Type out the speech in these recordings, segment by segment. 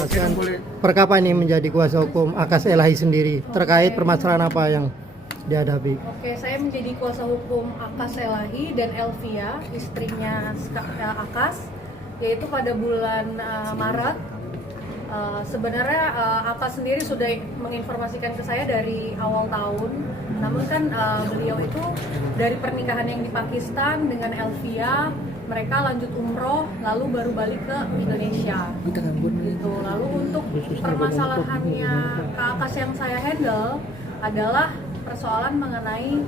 menjelaskan perkapa ini menjadi kuasa hukum Akas Elahi sendiri terkait permasalahan apa yang dihadapi. Oke, saya menjadi kuasa hukum Akas Elahi dan Elvia, istrinya Akas, yaitu pada bulan Maret. Sebenarnya Akas sendiri sudah menginformasikan ke saya dari awal tahun, namun kan beliau itu dari pernikahan yang di Pakistan dengan Elvia, mereka lanjut umroh lalu baru balik ke Indonesia. Gitu. Lalu untuk permasalahannya Kak Akas yang saya handle adalah persoalan mengenai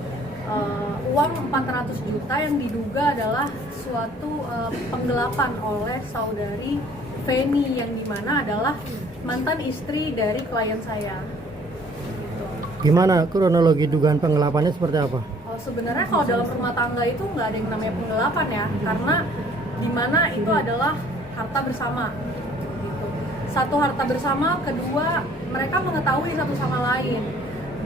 uang 400 juta yang diduga adalah suatu penggelapan oleh saudari Feni yang dimana adalah mantan istri dari klien saya. Gitu. Gimana kronologi dugaan penggelapannya seperti apa? Sebenarnya kalau dalam rumah tangga itu nggak ada yang namanya penggelapan ya, karena dimana itu adalah harta bersama. Gitu. Satu harta bersama, kedua mereka mengetahui satu sama lain.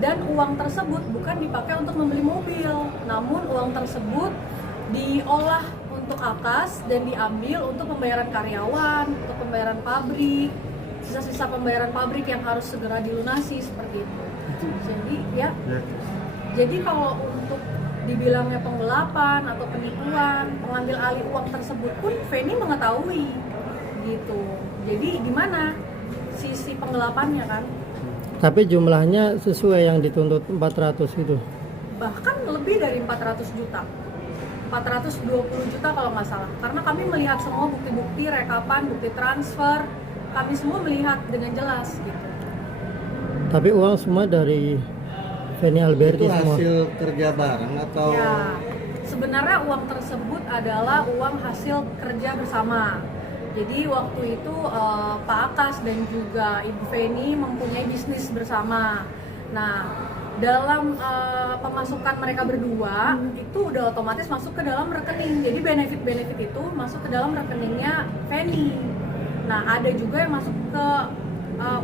Dan uang tersebut bukan dipakai untuk membeli mobil, namun uang tersebut diolah untuk Akas dan diambil untuk pembayaran karyawan, untuk pembayaran pabrik, sisa-sisa pembayaran pabrik yang harus segera dilunasi seperti itu. Jadi ya, jadi kalau untuk dibilangnya penggelapan atau penipuan, pengambil alih uang tersebut pun Feni mengetahui gitu. Jadi di mana sisi penggelapannya kan? Tapi jumlahnya sesuai yang dituntut 400 itu. Bahkan lebih dari 400 juta. 420 juta kalau nggak salah. Karena kami melihat semua bukti-bukti rekapan, bukti transfer, kami semua melihat dengan jelas gitu. Tapi uang semua dari Feni Alberti itu semua. hasil kerja bareng atau Ya, sebenarnya uang tersebut adalah uang hasil kerja bersama. Jadi waktu itu Pak Akas dan juga Ibu Feni mempunyai bisnis bersama. Nah, dalam pemasukan mereka berdua itu udah otomatis masuk ke dalam rekening. Jadi benefit-benefit itu masuk ke dalam rekeningnya Feni. Nah, ada juga yang masuk ke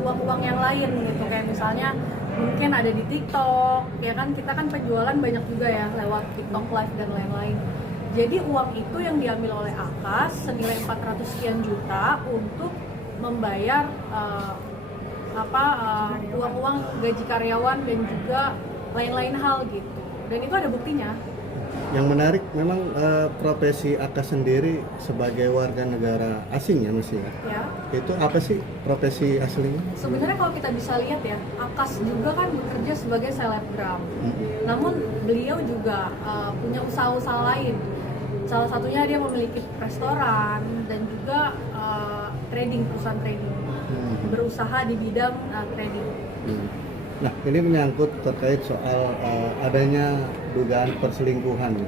uang-uang yang lain gitu, kayak misalnya mungkin ada di TikTok, ya kan kita kan penjualan banyak juga ya lewat TikTok Live dan lain-lain. Jadi uang itu yang diambil oleh Akas senilai 400 sekian juta untuk membayar uang-uang gaji karyawan dan juga lain-lain hal gitu. Dan itu ada buktinya. yang menarik memang profesi Akas sendiri sebagai warga negara asing ya Mas ya. Ya. Itu apa sih profesi aslinya? Sebenarnya kalau kita bisa lihat ya, Akas juga kan bekerja sebagai selebgram. Namun beliau juga punya usaha-usaha lain. Salah satunya dia memiliki restoran dan juga trading, perusahaan trading. Berusaha di bidang trading. Nah, ini menyangkut terkait soal adanya dugaan perselingkuhan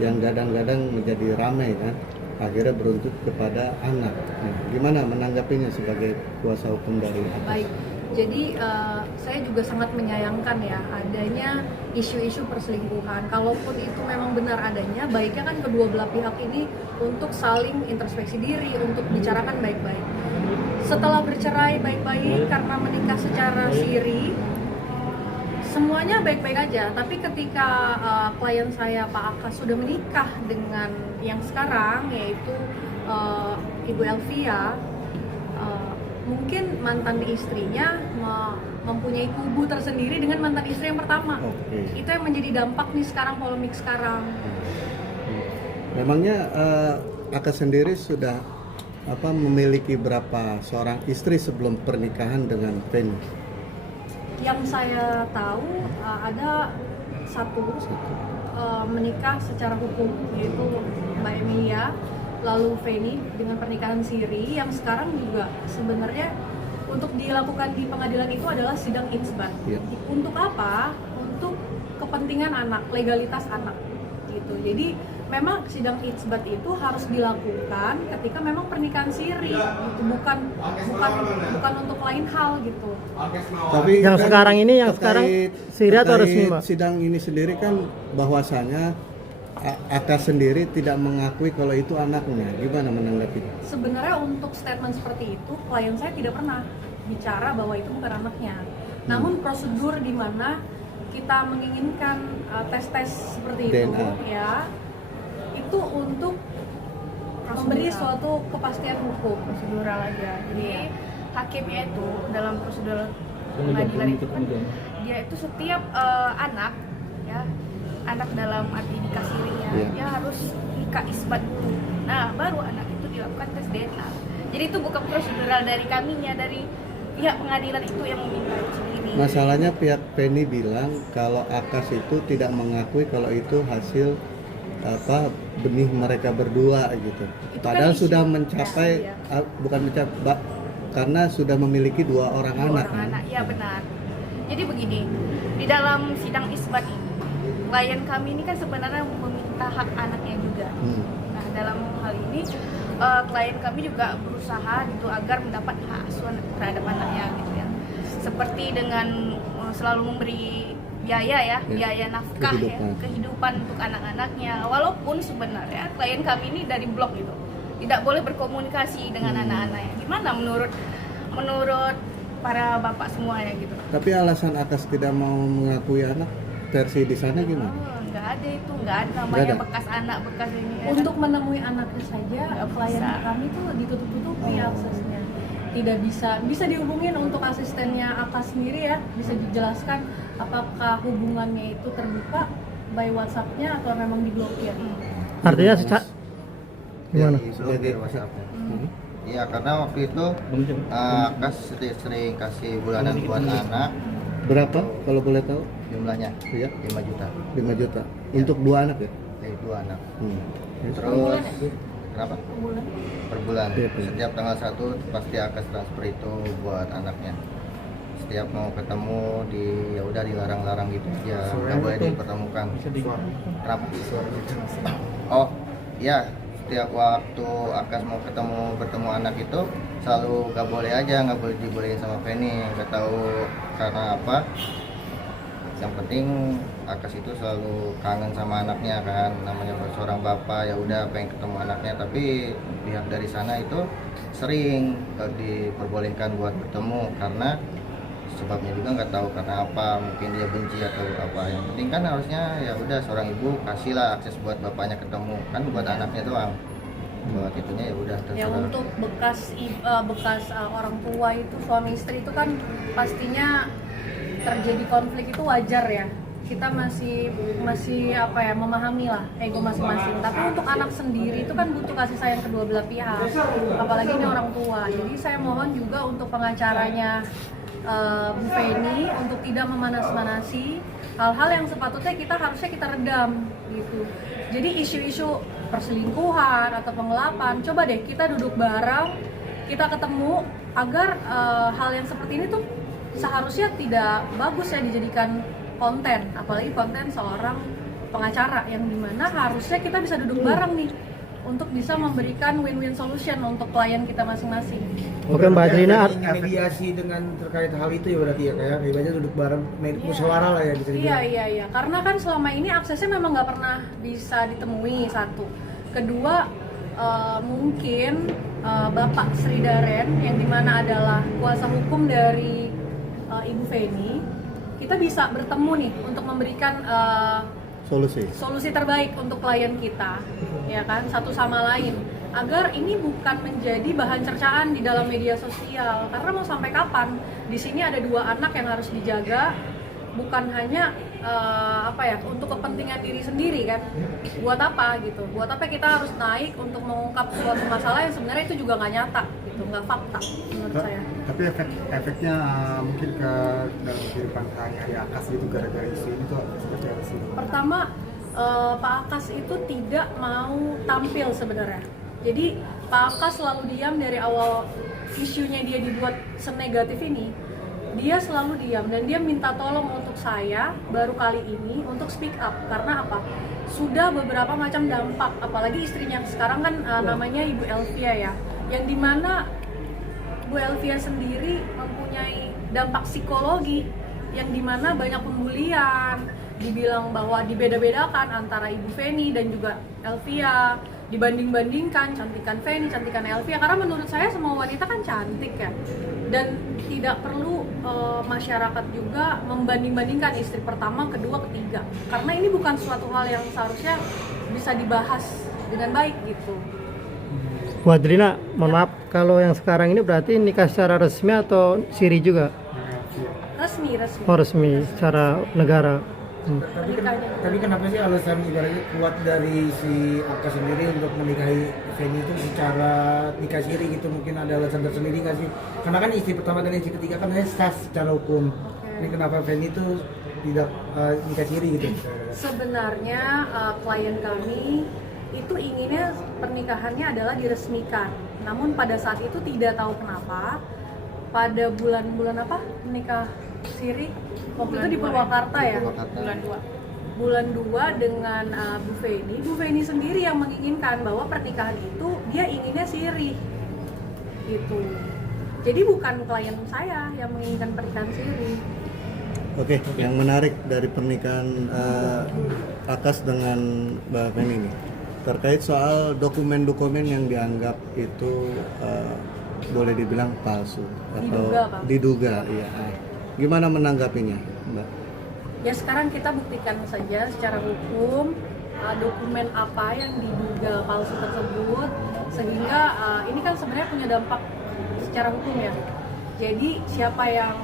yang kadang-kadang menjadi ramai kan, akhirnya beruntut kepada anak. Nah, gimana menanggapinya sebagai kuasa hukum dari Akas? Baik, jadi saya juga sangat menyayangkan ya adanya isu-isu perselingkuhan. Kalaupun itu memang benar adanya, baiknya kan kedua belah pihak ini untuk saling introspeksi diri, untuk bicarakan baik-baik. Setelah bercerai baik-baik karena menikah secara siri, semuanya baik-baik aja. Tapi ketika klien saya Pak Akas sudah menikah dengan yang sekarang, yaitu Ibu Elvia, mungkin mantan istrinya mempunyai kubu tersendiri dengan mantan istri yang pertama. Itu yang menjadi dampak nih sekarang, polemik sekarang. Memangnya Akas sendiri sudah memiliki berapa seorang istri sebelum pernikahan dengan Feni? Yang saya tahu ada satu menikah secara hukum, yaitu Mbak Emilia, lalu Feni dengan pernikahan siri yang sekarang juga sebenarnya untuk dilakukan di pengadilan itu adalah sidang isbat. Untuk apa? Untuk kepentingan anak, legalitas anak gitu. Jadi memang sidang isbat itu harus dilakukan ketika memang pernikahan siri, gitu. bukan untuk lain hal gitu. Tapi Yang kan sekarang ini, yang sekarang siri atau resmi, Mbak? Sidang ini sendiri kan bahwasanya Akas sendiri tidak mengakui kalau itu anaknya. Gimana menanggapinya? Sebenarnya untuk statement seperti itu, klien saya tidak pernah bicara bahwa itu bukan anaknya. Namun prosedur di mana kita menginginkan tes-tes seperti itu, DNA. ya, itu untuk memberi suatu kepastian hukum, prosedural aja. Jadi hakimnya itu dalam prosedur pengadilan itu kan dia itu setiap anak ya, anak dalam arti nikah sirinya dia harus nikah isbat dulu. Nah baru anak itu dilakukan tes DNA. Jadi itu bukan prosedural dari kaminya, dari pihak pengadilan itu yang meminta sendiri. Masalahnya pihak Penny bilang kalau Akas itu tidak mengakui kalau itu hasil benih mereka berdua gitu. Itu Padahal kan sudah isu. mencapai Ya, bukan mencapai karena sudah memiliki 2 orang anak. Ya benar. Jadi begini, di dalam sidang isbat ini, klien kami ini kan sebenarnya meminta hak anaknya juga. Nah dalam hal ini klien kami juga berusaha gitu agar mendapat hak asuh terhadap anaknya gitu ya. Seperti dengan selalu memberi biaya nafkah kehidupan untuk anak-anaknya. Walaupun sebenarnya klien kami ini dari blok gitu, tidak boleh berkomunikasi dengan anak-anaknya. Gimana menurut para bapak semuanya gitu? Tapi alasan Akas tidak mau mengakui anak versi di sana gimana? Nggak ada itu, nggak ada namanya ada. bekas anak bekas ini. Untuk menemui anaknya saja klien bisa. kami tuh ditutup-tutupi aksesnya. Tidak bisa dihubungin untuk asistennya Akas sendiri ya, bisa dijelaskan apakah hubungannya itu terbuka by WhatsApp-nya atau memang diblokir. Artinya gimana? Sebagai Iya, karena waktu itu Akas sering kasih bulanan buat anak, berapa kalau boleh tahu? jumlahnya Iya, 5 juta 5 juta. Untuk 2 anak ya? dari 2 anak. Terus Terus kenapa? Bulan. Per bulan. Iya, per bulan. Setiap tanggal 1 pasti Akas transfer itu buat anaknya. Setiap mau ketemu ya udah dilarang-larang gitu aja, nggak boleh dipertemukan. Kenapa? Oh, iya. Setiap waktu Akas mau bertemu anak itu selalu nggak boleh aja, nggak boleh dibolehin sama Penny. Nggak tahu karena apa. Yang penting Akas itu selalu kangen sama anaknya kan, namanya seorang bapak ya udah pengen ketemu anaknya, tapi pihak dari sana itu sering diperbolehkan buat bertemu karena sebabnya juga nggak tahu karena apa, mungkin dia benci atau apa. Yang penting kan harusnya ya udah seorang ibu kasihlah akses buat bapaknya ketemu, kan buat anaknya doang. Buat itunya ya udah Ya untuk bekas orang tua itu suami istri itu kan pastinya terjadi konflik itu wajar ya. Kita masih memahami lah ego masing-masing. Tapi untuk anak sendiri itu kan butuh kasih sayang kedua belah pihak. Apalagi ini orang tua. Jadi saya mohon juga untuk pengacaranya Bu Feni untuk tidak memanas-manasi hal-hal yang sepatutnya harusnya kita redam gitu. Jadi isu-isu perselingkuhan atau pengelapan, coba deh kita duduk bareng, kita ketemu agar hal yang seperti ini tuh seharusnya tidak bagus ya dijadikan konten, apalagi konten seorang pengacara yang dimana harusnya kita bisa duduk bareng nih untuk bisa memberikan win-win solution untuk klien kita masing-masing. Oke Mbak Adrina, mediasi dengan terkait hal itu ya berarti ya, kayak ibaratnya duduk bareng musyawarah lah ya bisa dibilang. Iya, karena kan selama ini aksesnya memang nggak pernah bisa ditemui, satu. Kedua, mungkin Bapak Sri Daren yang dimana adalah kuasa hukum dari Ibu Feni, kita bisa bertemu nih untuk memberikan solusi terbaik untuk klien kita, ya kan, satu sama lain, agar ini bukan menjadi bahan cercaan di dalam media sosial. Karena mau sampai kapan di sini ada 2 anak yang harus dijaga, bukan hanya untuk kepentingan diri sendiri kan. Buat apa gitu? Buat apa kita harus naik untuk mengungkap suatu masalah yang sebenarnya itu juga nggak nyata gitu, nggak fakta menurut saya. Tapi efeknya mungkin ke dalam kehidupan sehari-hari Akas gitu gara-gara isu ini tuh seperti apa sih? Pertama, Pak Akas itu tidak mau tampil sebenarnya. Jadi Pak Akas selalu diam dari awal isunya dia dibuat senegatif ini. Dia selalu diam dan dia minta tolong untuk saya baru kali ini untuk speak up. Karena apa? Sudah beberapa macam dampak, apalagi istrinya sekarang kan namanya Ibu Elvia ya, yang dimana Bu Elvia sendiri mempunyai dampak psikologi yang dimana banyak pembulian, dibilang bahwa dibeda-bedakan antara Ibu Feni dan juga Elvia, dibanding-bandingkan cantikan Feni, cantikan Elvia, karena menurut saya semua wanita kan cantik ya, dan tidak perlu masyarakat juga membanding-bandingkan istri pertama, kedua, ketiga, karena ini bukan suatu hal yang seharusnya bisa dibahas dengan baik gitu. Bu Adrina, mohon maaf, kalau yang sekarang ini berarti nikah secara resmi atau siri juga? Resmi. Oh resmi, secara negara. Tapi kenapa sih alasan ibaratnya kuat dari si Aka sendiri untuk menikahi Feni itu secara nikah siri gitu, mungkin ada alasan tersendiri nggak sih? Karena kan istri pertama dan istri ketiga kan sah secara hukum. Ini kenapa Feni itu tidak nikah siri gitu? Sebenarnya klien kami itu inginnya pernikahannya adalah diresmikan. Namun pada saat itu tidak tahu kenapa pada bulan apa menikah siri waktu itu di Purwakarta ya. Bulan 2 dengan Bu Feni. Bu Feni sendiri yang menginginkan bahwa pernikahan itu dia inginnya siri. Gitu. Jadi bukan klien saya yang menginginkan pernikahan siri. Oke, yang menarik dari pernikahan Akas dengan Mbak Feni ini terkait soal dokumen-dokumen yang dianggap itu boleh dibilang palsu atau diduga, ya. Gimana menanggapinya, Mbak? Ya sekarang kita buktikan saja secara hukum dokumen apa yang diduga palsu tersebut, sehingga ini kan sebenarnya punya dampak secara hukum ya. Jadi siapa yang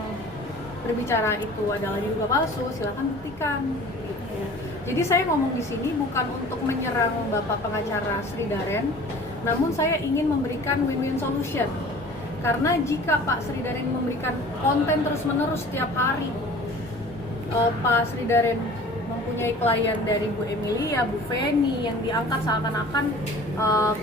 berbicara itu adalah diduga palsu, silakan buktikan. Gitu ya. Jadi saya ngomong di sini bukan untuk menyerang Bapak pengacara Sri Daren, namun saya ingin memberikan win-win solution. Karena jika Pak Sri Daren memberikan konten terus-menerus setiap hari, Pak Sri Daren mempunyai klien dari Bu Emilia, Bu Feni yang diangkat seakan-akan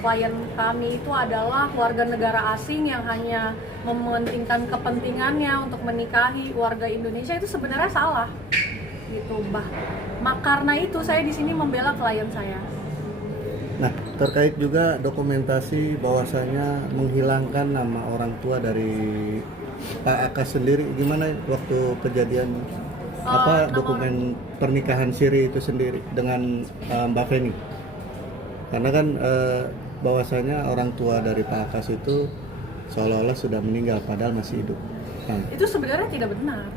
klien kami itu adalah warga negara asing yang hanya mementingkan kepentingannya untuk menikahi warga Indonesia, itu sebenarnya salah. Gitu, Mbak. Karena itu saya di sini membela klien saya. Nah, terkait juga dokumentasi bahwasanya menghilangkan nama orang tua dari Pak Akas sendiri, gimana waktu kejadian dokumen pernikahan siri itu sendiri dengan Mbak Feni? Karena kan bahwasanya orang tua dari Pak Akas itu seolah-olah sudah meninggal padahal masih hidup. Nah, itu sebenarnya tidak benar.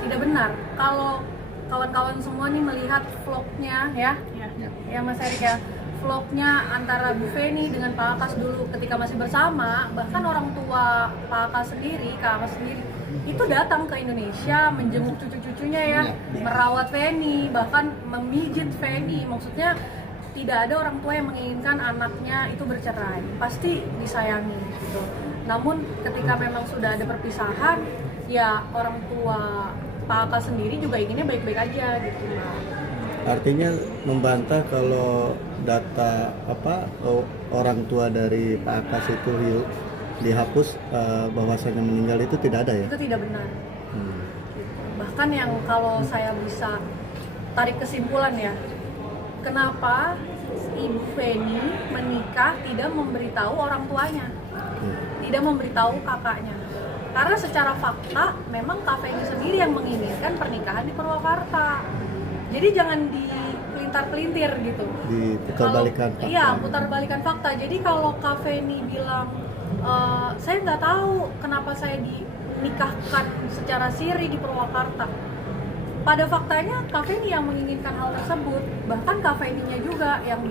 Tidak benar. Kalau kawan-kawan semua nih melihat vlognya ya Mas Erik ya, vlognya antara Bu Feni dengan Pak Akas dulu ketika masih bersama, bahkan orang tua Pak Akas sendiri, Kak Akas sendiri itu datang ke Indonesia menjenguk cucu-cucunya ya, merawat Feni, bahkan memijit Feni. Maksudnya tidak ada orang tua yang menginginkan anaknya itu bercerai, pasti disayangi gitu. Namun ketika memang sudah ada perpisahan, ya orang tua Pak Akas sendiri juga inginnya baik-baik aja gitu. artinya membantah kalau data orang tua dari Pak Akas itu dihapus, bahwasanya meninggal itu tidak ada ya? Itu tidak benar. Bahkan yang kalau saya bisa tarik kesimpulan ya, kenapa Ibu Feni menikah tidak memberitahu orang tuanya, tidak memberitahu kakaknya? Karena secara fakta memang Kak Feni sendiri yang menginginkan pernikahan di Purwakarta. Jadi jangan dipelintar-pelintir gitu. Diputar-balikan fakta. Iya, putar-balikan fakta. Jadi kalau Kak Feni bilang saya nggak tahu kenapa saya dinikahkan secara siri di Purwakarta. Pada faktanya Kak Feni yang menginginkan hal tersebut. Bahkan Kak Feni-nya juga yang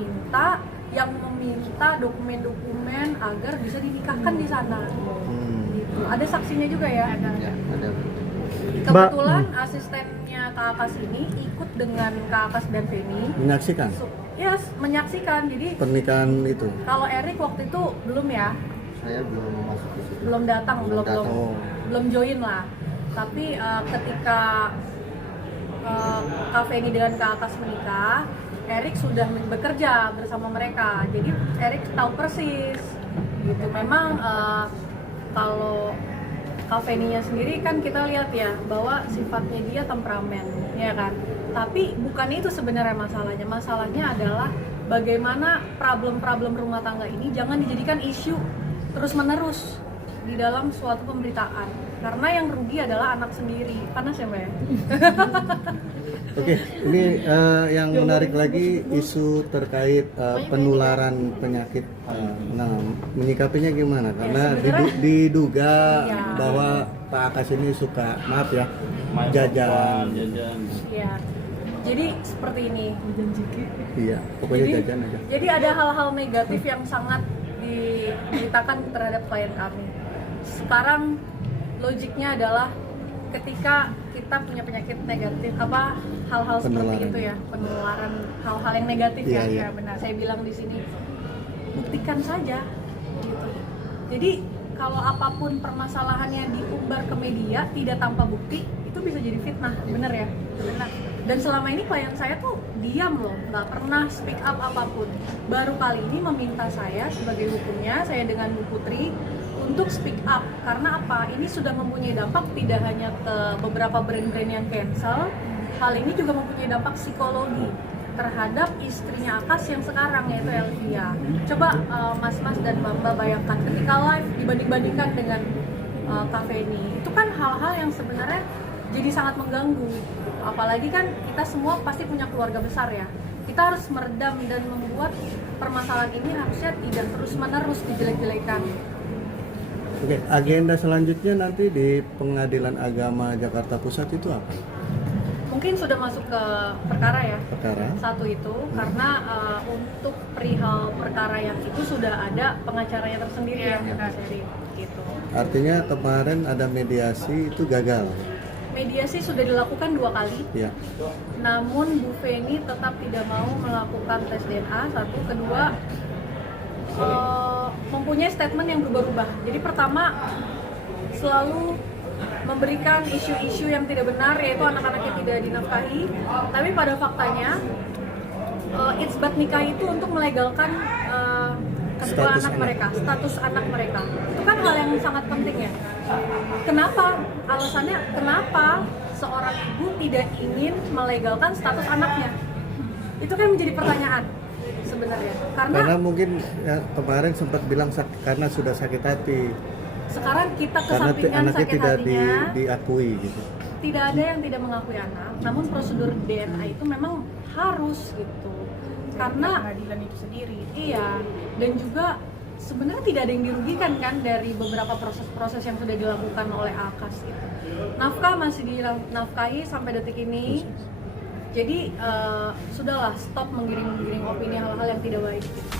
meminta dokumen-dokumen agar bisa dinikahkan di sana. Gitu. Ada saksinya juga ya? Ada. Kebetulan asistennya Kak Akas ini ikut dengan Kak Akas dan Feni. Menyaksikan? Yes, menyaksikan. Jadi Pernikahan itu? kalau Erik waktu itu belum ya? Saya belum masuk ke situ. Belum datang, belum join lah. Tapi ketika Kak Feni dengan Kak Akas menikah, Erik sudah bekerja bersama mereka. Jadi Erik tahu persis. Gitu. Memang kalau Kak Feni-nya sendiri kan kita lihat ya bahwa sifatnya dia temperamen, ya kan. Tapi bukan itu sebenarnya masalahnya. Masalahnya adalah bagaimana problem-problem rumah tangga ini jangan dijadikan isu terus-menerus di dalam suatu pemberitaan. Karena yang rugi adalah anak sendiri. Panas ya, Mbak? Oke, ini yang menarik lagi isu terkait penularan penyakit. Nah, menyikapinya gimana? Karena diduga bahwa Pak Akas ini suka, maaf ya, jajan. Iya. Jadi seperti ini. Iya, pokoknya jajan aja. Jadi ada hal-hal negatif yang sangat beritakan terhadap klien kami. Sekarang logiknya adalah ketika kita punya penyakit negatif, hal-hal seperti Penularan. itu ya, penularan hal-hal yang negatif Iya, ya, iya. ya benar. Saya bilang di sini buktikan saja gitu. Jadi kalau apapun permasalahannya diumbar ke media tidak tanpa bukti, itu bisa jadi fitnah, bener ya? Benar. Dan selama ini klien saya tuh diam loh, nggak pernah speak up apapun. Baru kali ini meminta saya sebagai hukumnya, saya dengan Bu Putri, untuk speak up. Karena apa? Ini sudah mempunyai dampak tidak hanya ke beberapa brand-brand yang cancel, hal ini juga mempunyai dampak psikologi terhadap istrinya Akas yang sekarang, yaitu Elvia. Coba mas-mas dan mbak-mbak bayangkan ketika live dibanding-bandingkan dengan cafe ini, itu kan hal-hal yang sebenarnya jadi sangat mengganggu. Apalagi kan kita semua pasti punya keluarga besar ya. Kita harus meredam dan membuat permasalahan ini harusnya tidak terus-menerus dijelek-jelekan. Oke, agenda selanjutnya nanti di Pengadilan Agama Jakarta Pusat itu apa? Mungkin sudah masuk ke perkara ya. Perkara? Satu itu karena untuk perihal perkara yang itu sudah ada pengacaranya tersendiri ya, Kak Seri, gitu. Artinya kemarin ada mediasi itu gagal. Mediasi sudah dilakukan 2 kali, Ya. namun Bu Feni tetap tidak mau melakukan tes DNA. Satu, kedua mempunyai statement yang berubah-ubah. Jadi pertama selalu memberikan isu-isu yang tidak benar, yaitu anak-anaknya tidak dinafkahi. Tapi pada faktanya isbat nikah itu untuk melegalkan kedua Status anak anak. mereka, status anak mereka. Itu kan hal yang sangat penting ya. Kenapa? Alasannya kenapa seorang ibu tidak ingin melegalkan status anaknya? Itu kan menjadi pertanyaan sebenarnya. Karena mungkin ya, kemarin sempat bilang karena sudah sakit hati. Sekarang kita Karena kesampingkan anaknya sakit tidak hatinya, diakui gitu. tidak ada yang tidak mengakui anak, namun prosedur DNA itu memang harus gitu. Karena Pengadilan itu sendiri. iya, dan juga sebenarnya tidak ada yang dirugikan kan dari beberapa proses-proses yang sudah dilakukan oleh Akas gitu. Nafkah masih dinafkahi sampai detik ini. Jadi sudahlah, stop menggiring-giring opini hal-hal yang tidak baik gitu.